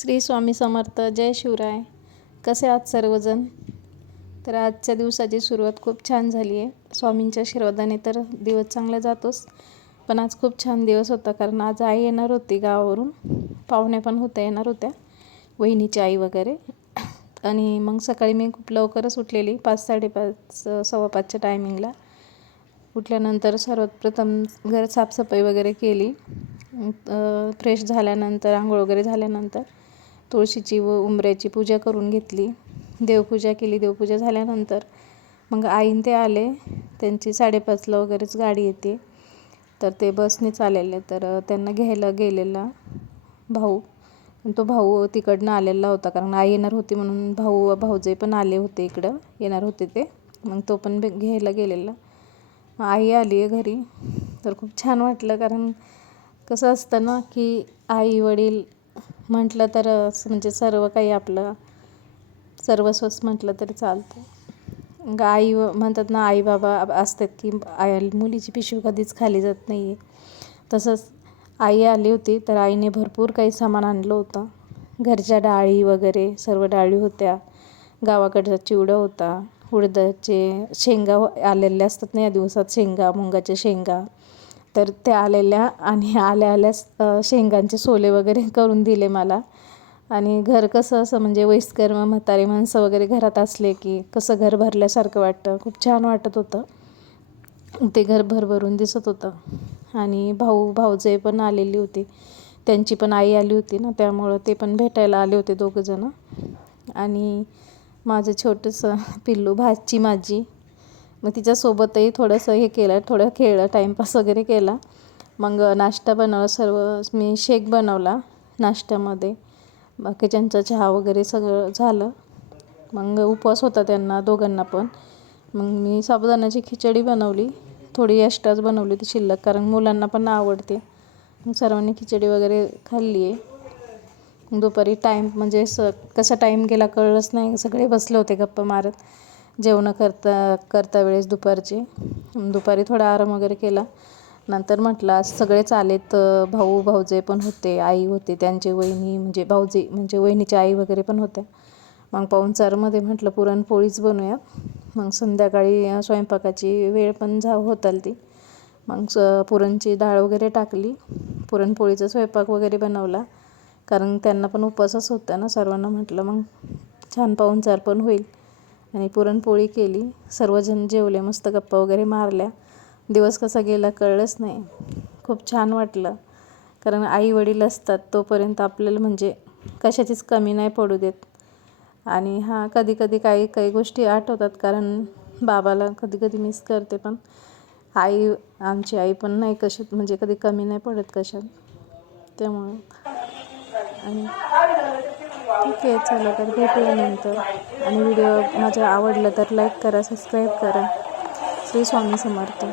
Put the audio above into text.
श्री स्वामी समर्थ. जय शिवराय. कसे आहात सर्वजण? तर आजच्या दिवसाची सुरुवात खूप छान झाली आहे. स्वामींच्या आशीर्वादाने तर दिवस चांगला जातोच. पण आज खूप छान दिवस होता कारण आज आई येणार होती गावावरून. पाहुण्या पण होत्या येणार होत्या. वहिनीची आई वगैरे. आणि मग सकाळी मी खूप लवकरच उठलेली. पाच साडेपाच सव्वा पाचच्या टायमिंगला उठल्यानंतर सर्वात प्रथम घर साफसफाई वगैरे केली. फ्रेश झाल्यानंतर आंघोळ वगैरे झाल्यानंतर. तुळशीची व उंबऱ्याची पूजा करून घेतली. देवपूजा केली. देवपूजा झाल्यानंतर मग आईन ते आले. त्यांची साडेपाचला वगैरेच गाडी येते. तर ते बसनेच आलेले. तर त्यांना घ्यायला गेलेला भाऊ. तो भाऊ तिकडनं आलेला होता. कारण आई येणार होती म्हणून भाऊ भाऊजे पण आले होते इकडं. येणार होते ते. मग तो पण घ्यायला गेलेला. आई आली आहे घरी. तर खूप छान वाटलं. कारण कसं असतं ना की आई वडील म्हटलं तर म्हणजे सर्व काही आपलं सर्वस्वच म्हटलं तरी चालतं आई म्हणतात ना आई बाबा असतात की आई मुलीची पिशवी कधीच खाली जात नाही आहे तसंच आई आली होती तर आईने भरपूर काही सामान आणलं होतं. घरच्या डाळी वगैरे सर्व डाळी होत्या. गावाकडचा चिवडा होता. उडदाचे शेंगा आलेल्या असतात ना या दिवसात शेंगा मुंगाच्या शेंगा. तर त्या आलेल्या आणि आल्या आल्या शेंगांचे सोले वगैरे करून दिले मला. आणि घर कसं असं म्हणजे वयस्कर म्हातारी माणसं वगैरे घरात असले की कसं घर भरल्यासारखं वाटतं. खूप छान वाटत होतं. ते घर भरभरून दिसत होतं. आणि भाऊ भाऊजे पण आलेली होती. त्यांची पण आई आली होती ना त्यामुळं ते पण भेटायला आले होते दोघंजणं आणि माझं छोटंसं पिल्लू भाची माझी मग तिच्यासोबतही थोडंसं हे केलं थोडं खेळलं टाईमपास वगैरे केला. मग नाश्ता बनवला सर्व मी शेक बनवला नाश्त्यामध्ये. बाकीच्यांचा चहा वगैरे सगळं झालं. मग उपवास होता त्यांना दोघांना पण. मग मी साबुदाण्याची खिचडी बनवली थोडी एक्स्ट्राच बनवली ती शिल्लक कारण मुलांना पण आवडते. मग सर्वांनी खिचडी वगैरे खाल्ली आहे. दुपारी टाईम म्हणजे स कसा टाईम गेला कळलंच नाही सगळे बसले होते गप्पा मारत. जेवणं करता करता वेळेस दुपारचे. दुपारी थोडा आराम वगैरे केला. नंतर म्हटलं आज सगळेच आलेत भाऊ भाऊजे पण होते आई होते त्यांचे वहिनी म्हणजे भाऊजे म्हणजे वहिनीची आई वगैरे पण होत्या. मग पाहुणचारमध्ये म्हटलं पुरणपोळीच बनवूया मग संध्याकाळी स्वयंपाकाची वेळ पण झा होत आली ती. मग स पुरणची डाळ वगैरे टाकली. पुरणपोळीचा स्वयंपाक वगैरे बनवला. कारण त्यांना पण उपवासच होता ना सर्वांना म्हटलं मग छान पाहुणचार पण होईल. आणि पुरणपोळी केली. सर्वजण जेवले मस्त गप्पा वगैरे मारल्या. दिवस कसा गेला कळलंच नाही. खूप छान वाटलं. कारण आई वडील असतात तोपर्यंत आपल्याला म्हणजे कशाचीच कमी नाही पडू देत. आणि हां कधी कधी काही काही गोष्टी आठवतात. कारण बाबाला कधी कधी मिस करते पण आई आमची आई पण नाही कशात म्हणजे कधी कमी नाही पडत कशात. त्यामुळं. आणि ठीक आहे चला तर भेटूया नंतर. आणि व्हिडिओ माझ्या आवडलं तर लाईक करा सबस्क्राईब करा. श्री स्वामी समर्थ.